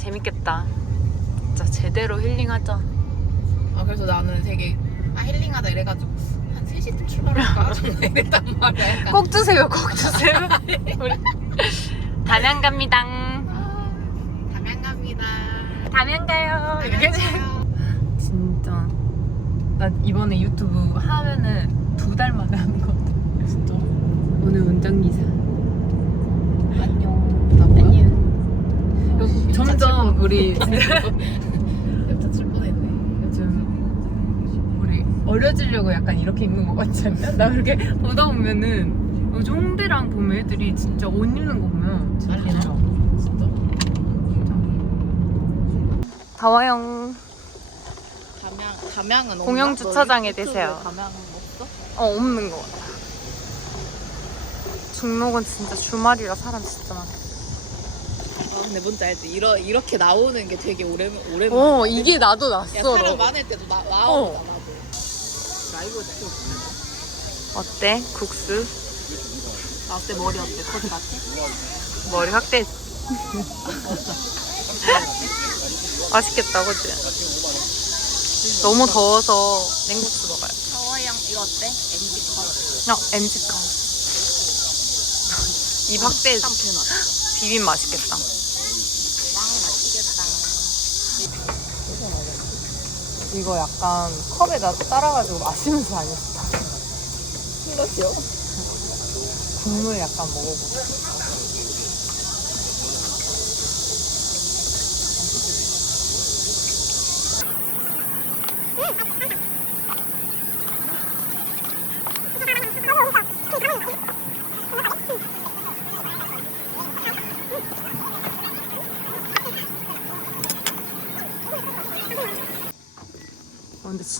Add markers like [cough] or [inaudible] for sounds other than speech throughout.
재밌겠다. 진짜 제대로 힐링하자. 아 그래서 나는 되게 아 힐링하다 이래가지고 한 3시쯤 출발할까 [laughs] 이랬단 말이야 약간 꼭 주세요, 꼭 주세요. [laughs] 우리 담양 갑니다. 아, 담양 갑니다 담양 가요. 담양 가요 진짜. 나 이번에 유튜브 하면은 두 달 만에 하는 것 같아. 진짜 오늘 운전 기사. 안녕 나뭐야? 점점 우리 옆차 칠 뻔했네 요즘 우리 어려지려고 약간 이렇게 입는 것 같지 않냐? 나 그렇게 보다 보면은 요즘 홍대랑 보면 애들이 진짜 옷 입는 거 보면 난리 나. 진짜 더워요. 담양 담양은 없나? 공영 너 주차장에 유튜브에 대세요. 담양 없어? 어 없는 것 같아. 중록은 진짜 주말이라 사람 진짜 많아. 아 근데 뭔지 알지? 이러, 이렇게 나오는 게 되게 오래 오랜만 어 이게 나도 야 낯설어. 사람 많을 때도 나, 나오잖아 나도 라이브 찍어 어때? 국수? 나 어때 머리 어때? 커지 같아? 머리 확대했어. [laughs] 맛있겠다, 그치? 너무 더워서 냉국수 먹어요. 샤워형 이거 어때? MG 컷 어, MG카. [laughs] 입 확대해서 참 개맛 비빔 맛있겠다. 빵 맛있겠다 이거 약간 컵에다 따라가지고 마시면서 다녔어. 이것이요? 국물 약간 먹어보고.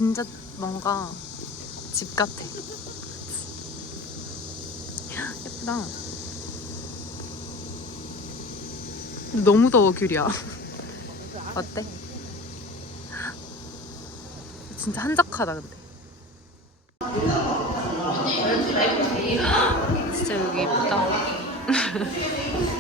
진짜 뭔가 집 같아. 예쁘다. 근데 너무 더워 귤이야. [laughs] 어때? 진짜 한적하다 근데. 진짜 여기 예쁘다. [laughs]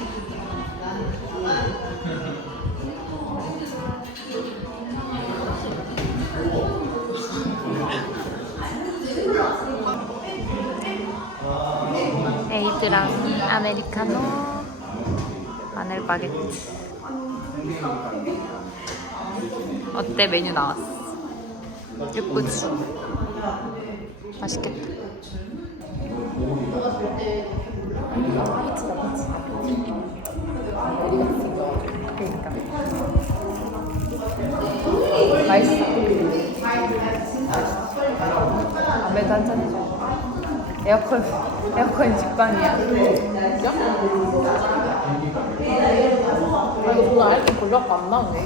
에이드랑 아메리카노 마늘 바게트. 어때? 메뉴 나왔어. 예쁘지? 맛있겠다. 그러니까. 맛있어. 아메도 한잔 해줘 에어컨 에어컨 직방이야 아 이거 뭔가 알게 골라고 안 나오네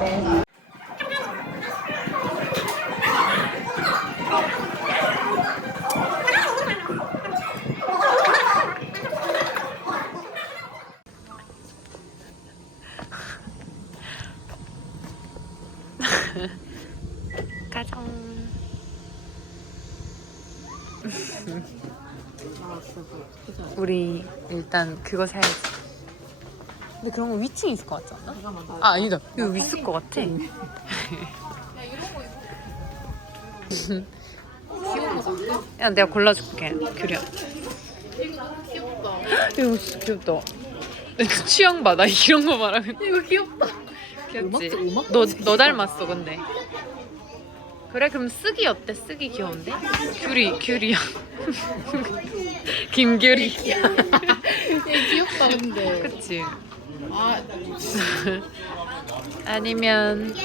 네. 우리 일단 그거 사야지. 근데 그런 거 위층 있을 것 같지 않나? 아 아니다. 이거 있을 것 같아. [laughs] 야 내가 골라줄게. 규리야. 귀엽다 [gasps] 이거 진짜 귀엽다. 내 취향 봐. 나 이런 거 말하면 이거 귀엽다 귀엽지? 음악- 음악 너, 너 닮았어 근데. 그래 그럼 쓰기 어때? 쓰기 귀여운데? 규리 규리야. [laughs] 김규리. 얘 [laughs] 귀엽다 근데 그치? 아 [laughs] 아니면 야,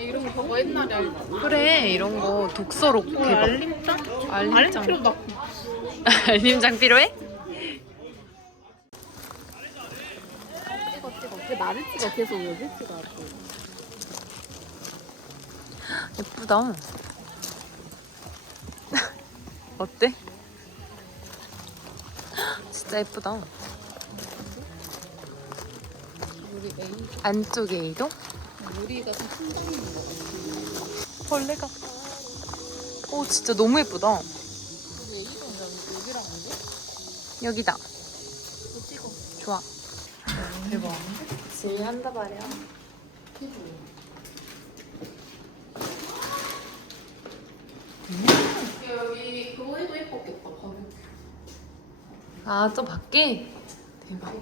이런 거 저거 옛날에 알 그래 이런 거 독서록 뭐 대박. 알림장? 알림 알림장. 필요도 없고 알림장 필요해? 찍어 찍어 왜 나를 찍어 계속 왜 찍어 예쁘다. [laughs] 어때? 진짜 예쁘다. 우리 안쪽에 이도 우리가 좀 큰다는 거 벌레가. 오 진짜 너무 예쁘다. 근데 여기랑? 여기다. 좋아. 대박. 지휘한다 말이야. 여기 그거 해도 예뻤겠다. 아, 또 밖에? 대박.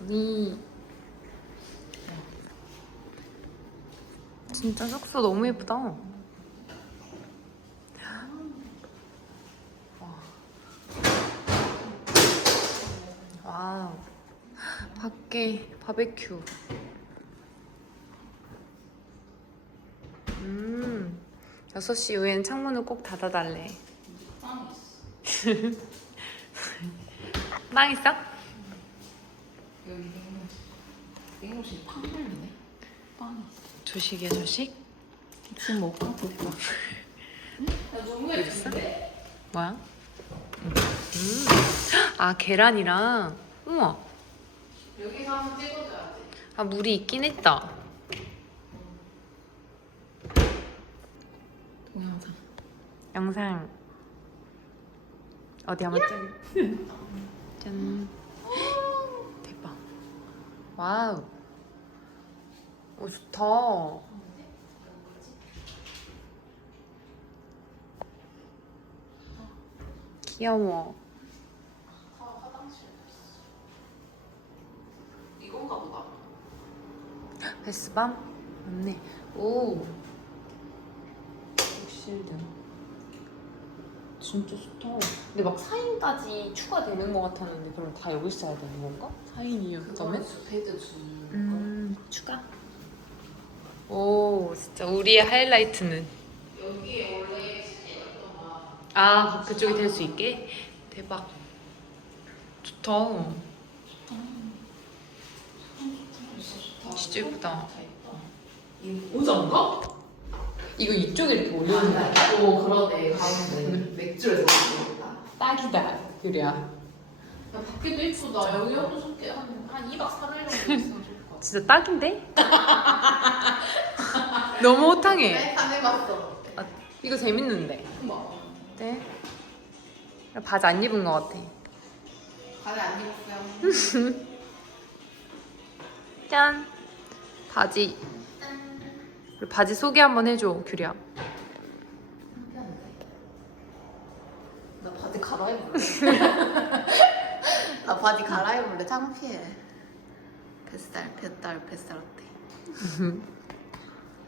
우리 진짜 숙소 너무 예쁘다. 와. 와우. 밖에 바베큐. 음. 6시 이후엔 창문을 꼭 닫아달래. 있어. 빵 있어? 여기 냉동실 팡 뚫리네. 빵이 있어. 조식이야, 조식? 지금? 됐다. 나 너무 예쁜데? 뭐야? 음. 아 계란이랑 우와 여기서 한번 찍어줘야지. 아 물이 있긴 했다 동영상. 영상 어디 한번 찍 짠 대박 와우 오 좋다 귀여워 아, 화장실. 이건가 보다. 베스밤? 맞네. 오. 실드. 진짜 좋다. 근데 막 4인까지 추가되는 것 같았는데 그럼 다 여기 있어야 되는 건가? 4인이었다면? 베드 줄. 음, 추가. 오, 진짜 우리의 하이라이트는 여기에 원래 시계였던 거야. 아, 그쪽이 될 수 있게? 대박. 좋다. 진짜 예쁘다. 오전가? 이거 이쪽에 이렇게 올려놓는 거야? 오 그러네 가운데 맥주를 들어있다. 딱이다. 그래야. 야 밖에도 이쁘다. 여기도 좋게 한한 2박 3일 정도 있으면 좋을 것 같아. [laughs] 진짜 딱인데? [laughs] 너무 호탕해. 네, 안 해봤어. 아, 이거 재밌는데. 뭐 네? 바지 안 입은 것 같아. 바지 안 입었어요. [laughs] 짠. 바지. 바지 소개 한번 해줘, 규리야. 나 바지 갈아입을래. [laughs] 나 바지 갈아입을래. 창피해. 뱃살, 뱃살, 뱃살 어때? [laughs]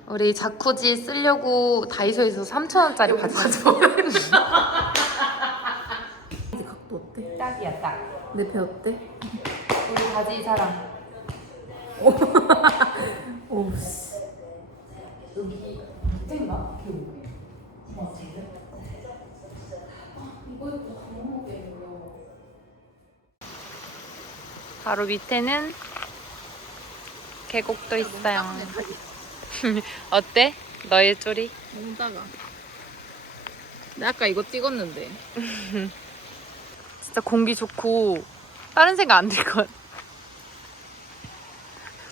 우리 자쿠지 쓰려고 다이소에서 3,000원짜리 바지 샀어. [laughs] 바지 각도 어때? 딱이야, 딱. 내 배 어때? 우리 바지 사랑. 오 씨. 여기 밑인가? 이거 입고 밥 먹겠는데요. 바로 밑에는 계곡도 있어요. [laughs] 어때? 너의 쪼리? 너무 작아. 나 아까 이거 찍었는데. [laughs] 진짜 공기 좋고 다른 생각 안 들 것.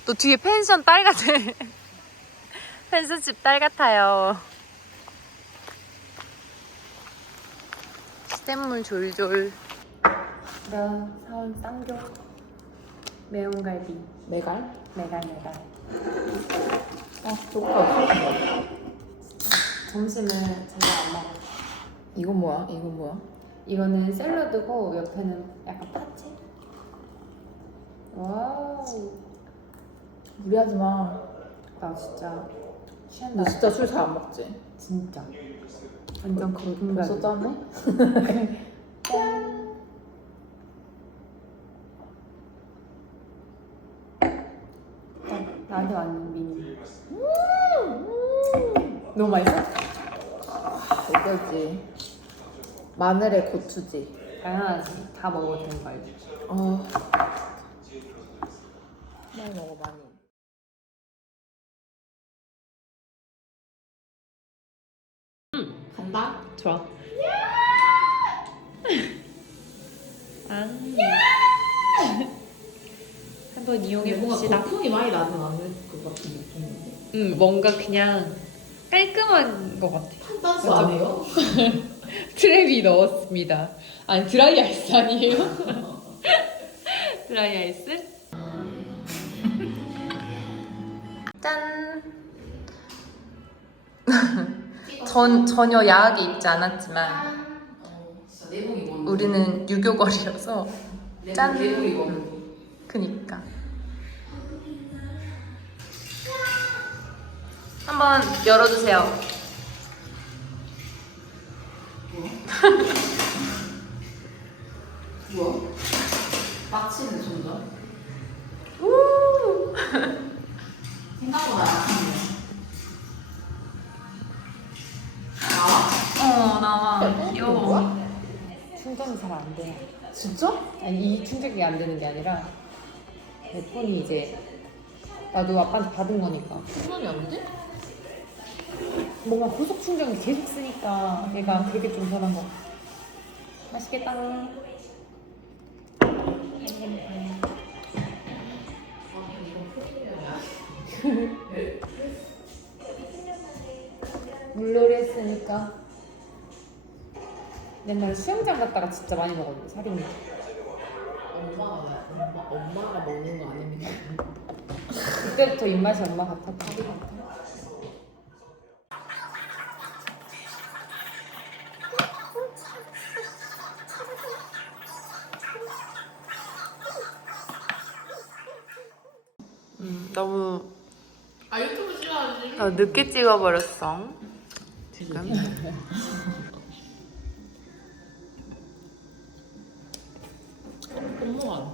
너 뒤에 펜션 딸 같아. [laughs] 펜션집 딸 같아요. 시냇물 졸졸. 내가 사온 쌍교. 매운 갈비. 메갈? 메갈 메갈. 아, 조카 점심은 제가 안 먹어. 이건 뭐야? 이건 뭐야? 이거는 샐러드고 옆에는 약간 파채. 와우. 무리하지 마. 나 진짜 취한다. 너 진짜 술 잘 안 먹지? 진짜. 완전 거짓말. 벌써 짠해? [laughs] 짠. 나한테 맞는 미니. 너무 맛있어? 어떨지. 마늘에 고추지. 당연하지. 다 먹어도 되는 거 알지? 어. 많이 먹어 많이. 간다. 좋아. 아. [laughs] 한번 이용해 봅시다. 거품이 많이 나진 않을 것 같은 느낌인데. 음, 뭔가 그냥 깔끔한 것 같아. 탄산수 안 해요? 트랩이 넣었습니다. 아니 드라이 아이스 아니에요? [laughs] 드라이 아이스. [laughs] 짠. [laughs] 전 전혀 야하게 입지 않았지만 진짜 내복 입었는데. 우리는 유교걸이어서 내복, 짠. 내복. 그니까. 한번 열어주세요. 뭐야? 빡치네 점점. 우! [laughs] 생각보다 약한데. 나와? 어 나와. 귀여워. 충전이 잘 안 돼요. 진짜? 아니 이 충전기 안 되는 게 아니라 내 폰이 이제 나도 아빠한테 받은 거니까 충전이 안 돼? 뭔가 고속 충전을 계속 쓰니까 얘가 그렇게 좀 변한 거. 같아. 맛있겠다. [laughs] 물놀이 했으니까 옛날에 수영장 갔다가 진짜 많이 먹었는데 살이 못 엄마가 엄마 엄마가 먹는 거 아닙니까? 그때부터 입맛이 엄마 같았다. 음, 너무 아 유튜브 찍어야지. 더 늦게 찍어버렸어. 지금. 엄마가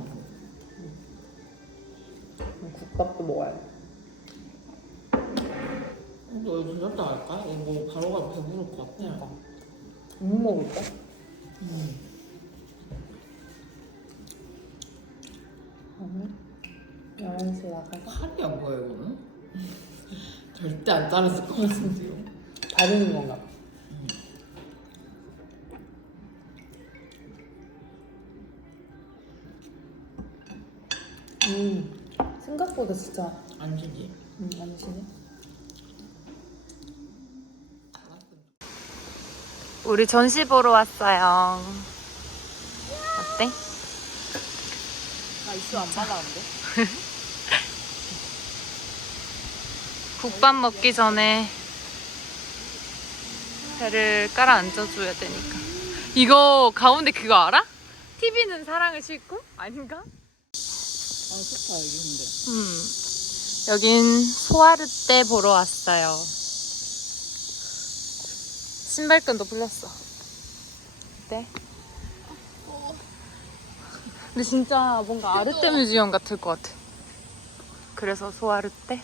국밥도 먹어야 돼. 너 이거 저녁 때 할까? 이거 뭐 바로 가면 배부를 것 같아. 못 먹을까? 오늘 11시에 칼이 안 보여 이거는? 절대 안 자랐을 것 같은데요. 바르는 건가 봐. 음, 생각보다 진짜 안 주지. 음, 안 시네. 우리 전시 보러 왔어요. 어때? 나 이슈 안 받아는데? [laughs] 국밥 먹기 전에 배를 깔아 앉아줘야 되니까. 이거 가운데 그거 알아? TV는 사랑을 싣고? 아닌가? 아 좋다 여기 근데. 음. 여긴 소아르떼 보러 왔어요. 신발끈도 풀렸어. 어때? 근데 진짜 뭔가 아르떼 뮤지엄 같을 것 같아. 그래서 소아르떼?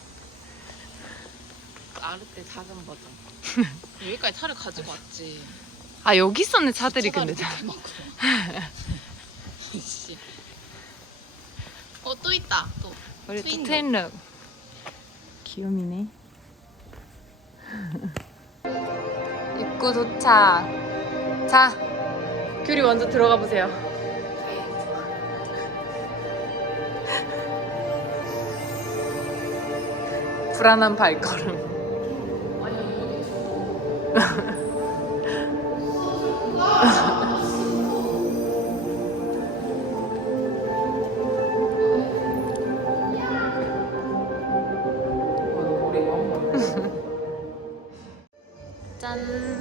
아르떼 작은 버전. [laughs] 여기까지 차를 가지고 왔지. 아 여기 있었네 차들이 근데 다. [laughs] 이씨. 어또 있다 또. 우리 또 트윈룩. 트윈룩. 귀요미네. 입구 도착. 자, 규리 먼저 들어가 보세요. [laughs] 불안한 발걸음. 짠.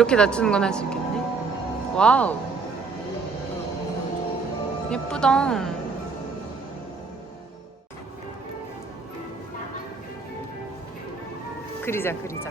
이렇게 낮추는 건 할 수 있겠네. 와우. 예쁘다. 그리자, 그리자.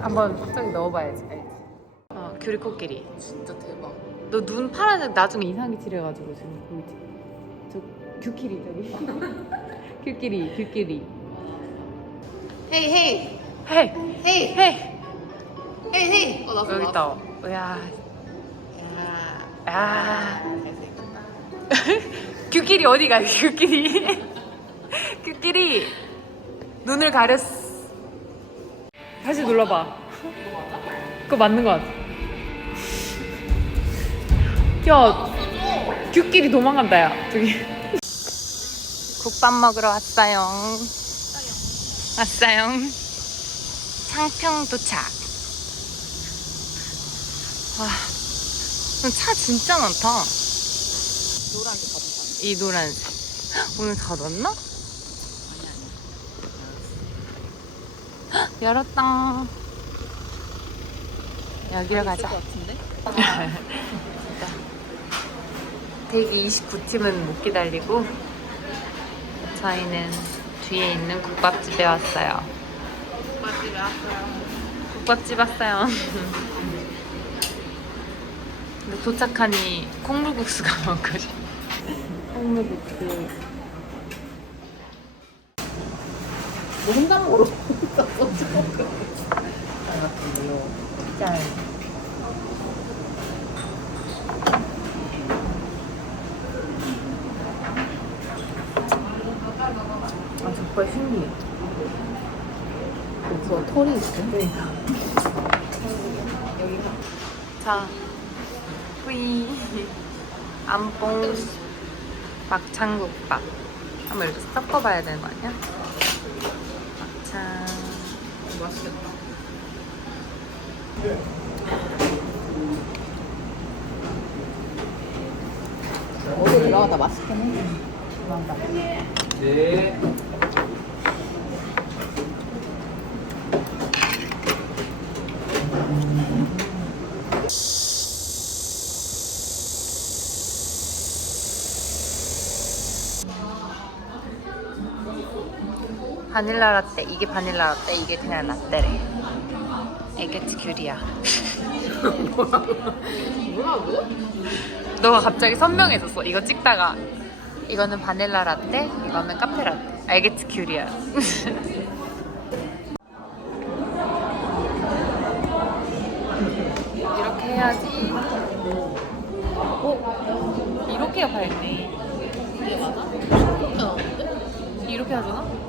한번 저기 넣어봐야지. 어, 귤이 코끼리. 진짜 대박. 너 눈 파란색 나중에 이상하게 칠해가지고 지금 보이지? 저 귤끼리 저기. [laughs] 귤끼리, 귤끼리. 헤이 헤이 헤이, 헤이 헤이. 헤이 헤이. 어 나도 여기 있다. 야, 야. 야. 잘생겼다. 귤끼리 어디 가? 귤끼리. 귤끼리. 눈을 가렸어. 다시 눌러봐. 그거 맞는 것 같아. 야, 귤끼리 도망간다, 야. 저기. 국밥 먹으러 왔어요. 왔어요. 창평 도착. 와, 차 진짜 많다. 노란색. 이 노란색. 헉, 오늘 닫았나? 열었다. 여기로 가자. [laughs] 대기 29팀은 못 기다리고 저희는 뒤에 있는 국밥집에 왔어요. 국밥집에 왔어요. 국밥집 왔어요. 근데 도착하니 콩물국수가 [laughs] 먹거든. 콩물국수. 너 혼자 먹으러 짠. 아, 털이 있어. 그러니까. 자, 후이. 안뽕. 막창국밥. 한번 이렇게 섞어봐야 되는 거 아니야? 맛있겠다. 어디 들어가다 맛있긴 해. 바닐라 라떼. 이게 바닐라 라떼. 이게 그냥 라떼래. 애겠지 귤이야. [laughs] 뭐라고? 너가 갑자기 선명해졌어. 이거 찍다가 이거는 바닐라 라떼, 이거는 카페 라떼. 알겠지 귤이야. [laughs] 이렇게 해야지. 어? 이렇게. 이게 맞아? 나오는데? 이렇게 하잖아?